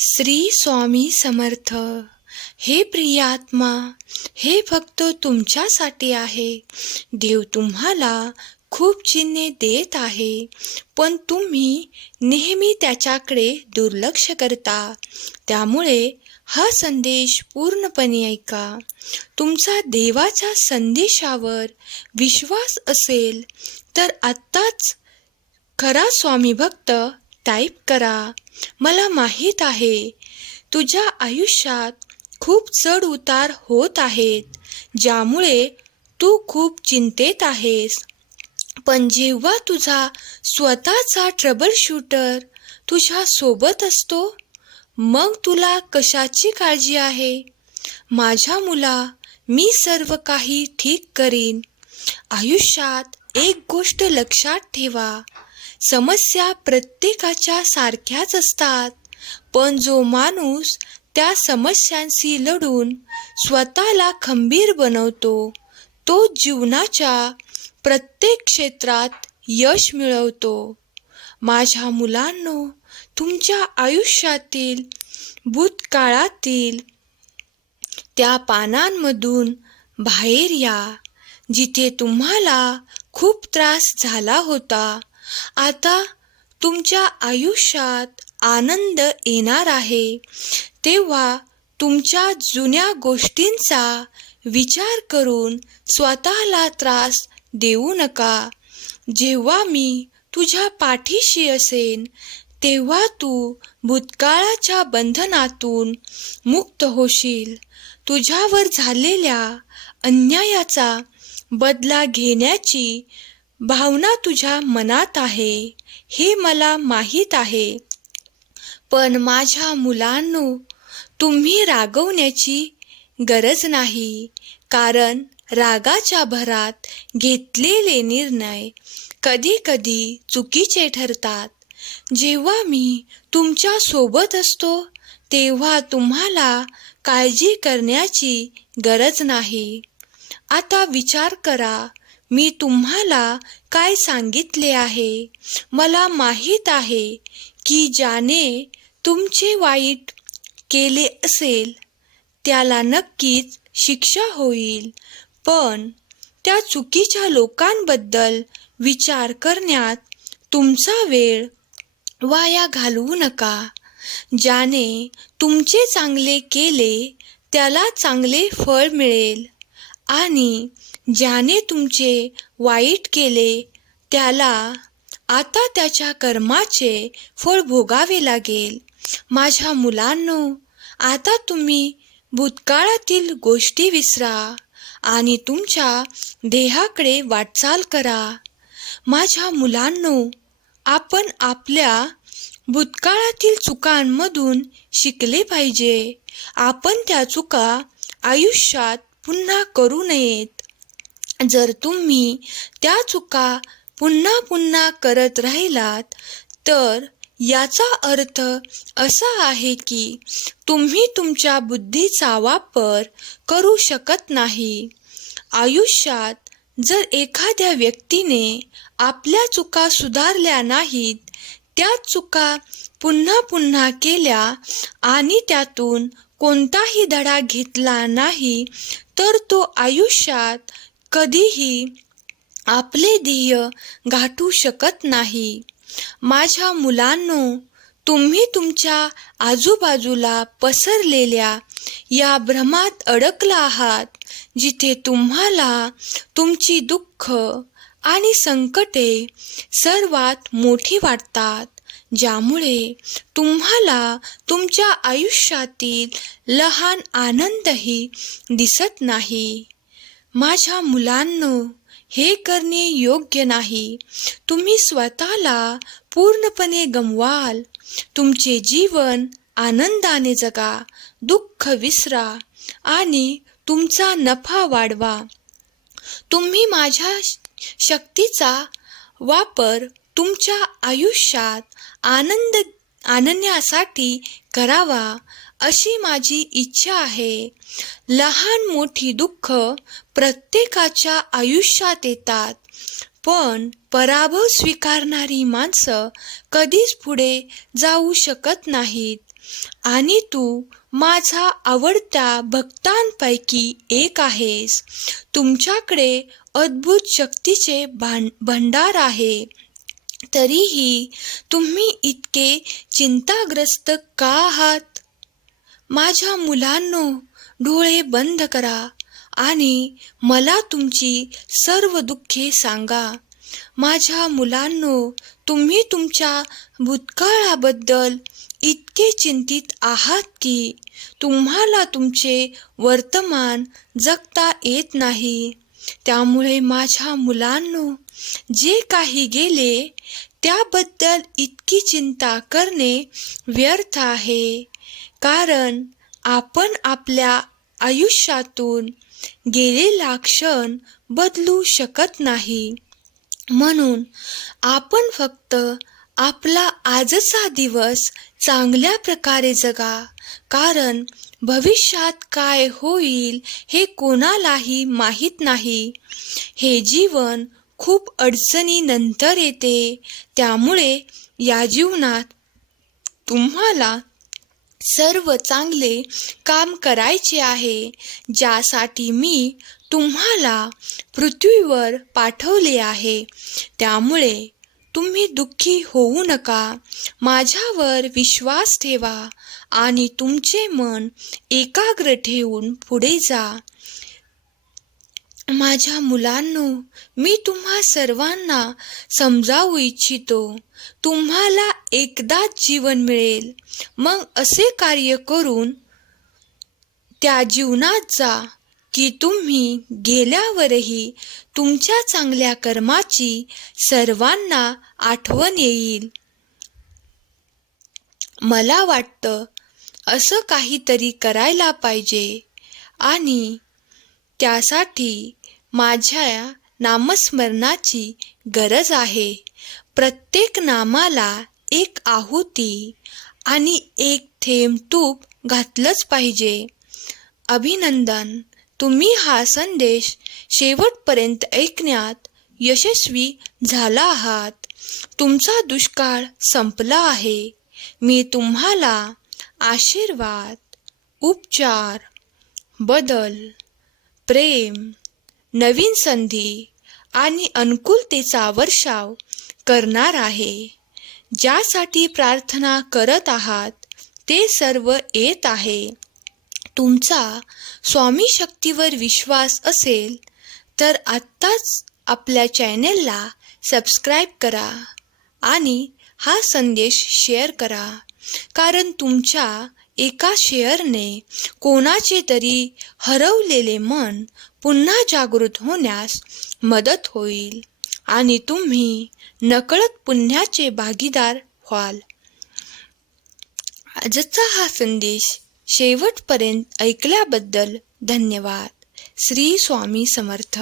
श्री स्वामी समर्थ. हे प्रियात्मा हे फक्त तुमच्यासाठी आहे. देव तुम्हाला खूप चिन्हे देत आहे पण तुम्ही नेहमी त्याच्याकडे दुर्लक्ष करता. त्यामुळे हा संदेश पूर्णपणे ऐका. तुमचा देवाच्या संदेशावर विश्वास असेल तर आत्ताच खरा स्वामी भक्त टाईप करा. मला माहीत आहे तुझ्या आयुष्यात खूप चढ उतार होत आहेत ज्यामुळे तू खूप चिंतेत आहेस. पण जेव्हा तुझा स्वतःचा ट्रबल शूटर तुझ्या सोबत असतो मग तुला कशाची काळजी आहे? माझ्या मुला मी सर्व काही ठीक करीन. आयुष्यात एक गोष्ट लक्षात ठेवा समस्या प्रत्येकाच्या सारख्याच असतात. पण जो माणूस त्या समस्यांशी लढून स्वतःला खंबीर बनवतो तो जीवनाच्या प्रत्येक क्षेत्रात यश मिळवतो. माझ्या मुलांनो तुमच्या आयुष्यातील भूतकाळातील त्या पानांमधून बाहेर या जिथे तुम्हाला खूप त्रास झाला होता. आता तुमच्या आयुष्यात आनंद येणार आहे. तेव्हा तुमच्या जुन्या गोष्टींचा विचार करून स्वतःला त्रास देऊ नका. जेव्हा मी तुझ्या पाठीशी असेन तेव्हा तू भूतकाळाच्या बंधनातून मुक्त होशील. तुझ्यावर झालेल्या अन्यायाचा बदला घेण्याची भावना तुझ्या मनात आहे हे मला माहीत आहे. पण माझ्या मुलांनो तुम्ही रागवण्याची गरज नाही कारण रागाच्या भरात घेतलेले निर्णय कधी कधी चुकीचे ठरतात. जेव्हा मी तुमच्यासोबत असतो तेव्हा तुम्हाला काळजी करण्याची गरज नाही. आता विचार करा मी तुम्हाला काय सांगितले आहे? मला माहीत आहे की ज्याने तुमचे वाईट केले असेल त्याला नक्कीच शिक्षा होईल. पण त्या चुकीच्या लोकांबद्दल विचार करण्यात तुमचा वेळ वाया घालवू नका. ज्याने तुमचे चांगले केले त्याला चांगले फळ मिळेल. आणि ज्याने तुमचे वाईट केले त्याला आता त्याच्या कर्माचे फळ भोगावे लागेल. माझ्या मुलांनो आता तुम्ही भूतकाळातील गोष्टी विसरा आणि तुमच्या देहाकडे वाटचाल करा. माझ्या मुलांनो आपण आपल्या भूतकाळातील चुकांमधून शिकले पाहिजे. आपण त्या चुका आयुष्यात पुन्हा करू नयेत. जर तुम्ही त्या चुका पुन्हा पुन्हा करत राहिलात तर याचा अर्थ असा आहे की तुम्ही तुमच्या बुद्धीचा वापर करू शकत नाही. आयुष्यात जर एखाद्या व्यक्तीने आपल्या चुका सुधारल्या नाहीत त्या चुका पुन्हा पुन्हा केल्या आणि त्यातून कोणताही धडा घेतला नाही तर तो आयुष्यात कधीही आपले ध्येय गाठू शकत नाही. माझ्या मुलांनो तुम्ही तुमच्या आजूबाजूला पसरलेल्या या भ्रमात अडकला आहात जिथे तुम्हाला तुमची दुःख आणि संकटे सर्वात मोठी वाटतात ज्यामुळे तुम्हाला तुमच्या आयुष्यातील लहान आनंदही दिसत नाही. माझ्या मुलांनो हे करणे योग्य नाही. तुम्ही स्वतःला पूर्णपणे गमवाल. तुमचे जीवन आनंदाने जगा दुःख विसरा आणि तुमचा नफा वाढवा. तुम्ही माझ्या शक्तीचा वापर तुमच्या आयुष्यात आनंद आणण्यासाठी करावा अशी माझी इच्छा आहे. लहान मोठी दुःख प्रत्येकाच्या आयुष्यात येतात. पण पराभव स्वीकारणारी माणसं कधीच पुढे जाऊ शकत नाहीत. आणि तू माझा आवडत्या भक्तांपैकी एक आहेस. तुमच्याकडे अद्भुत शक्तीचे भां भंडार आहे. तरीही तुम्ही इतके चिंताग्रस्त का आहात? माझ्या मुलांनो डोळे बंद करा आणि मला तुमची सर्व दुःखे सांगा. माझ्या मुलांनो तुम्ही तुमच्या भूतकाळाबद्दल इतके चिंतित आहात की तुम्हाला तुमचे वर्तमान जगता येत नाही. त्यामुळे माझ्या मुलांनो जे काही गेले त्याबद्दल इतकी चिंता करणे व्यर्थ आहे. कारण आपण आपल्या आयुष्यातून गेलेला क्षण बदलू शकत नाही. म्हणून आपण फक्त आपला आजचा दिवस चांगल्या प्रकारे जगा. कारण भविष्यात काय होईल हे कोणालाही माहीत नाही. हे जीवन खूप अडचणीनंतर येते. त्यामुळे या जीवनात तुम्हाला सर्व चांगले काम करायचे आहे ज्यासाठी मी तुम्हाला पृथ्वीवर पाठवले आहे. त्यामुळे तुम्ही दुःखी होऊ नका. माझ्यावर विश्वास ठेवा आणि तुमचे मन एकाग्र ठेवून पुढे जा. माझ्या मुलांनो मी तुम्हा सर्वांना समजावू इच्छितो. तुम्हाला एकदाच जीवन मिळेल. मग असे कार्य करून त्या जीवनात जा की तुम्ही गेल्यावरही तुमच्या चांगल्या कर्माची सर्वांना आठवण येईल. मला वाटतं असं काहीतरी करायला पाहिजे. आणि त्यासाठी माझ्या नामस्मरणाची गरज आहे. प्रत्येक नामाला एक आहुती आणि एक थेंब तूप घातलंच पाहिजे. अभिनंदन. तुम्ही हा संदेश शेवटपर्यंत ऐकण्यात यशस्वी झाला आहात. तुमचा दुष्काळ संपला आहे. मी तुम्हाला आशीर्वाद. उपचार. बदल. प्रेम. नवीन संधी आणि अनुकूलतेचा वर्षाव करणार आहे. ज्यासाठी प्रार्थना करत आहात ते सर्व येत आहे. तुमचा स्वामी शक्तीवर विश्वास असेल तर आत्ताच आपल्या चॅनेलला सबस्क्राईब करा आणि हा संदेश शेअर करा. कारण तुमच्या एका शेअरने कोणाचे तरी हरवलेले मन पुन्हा जागृत होण्यास मदत होईल आणि तुम्ही नकळत पुण्याचे भागीदार व्हाल. आजचा हा संदेश शेवटपर्यंत ऐकल्याबद्दल धन्यवाद. श्री स्वामी समर्थ.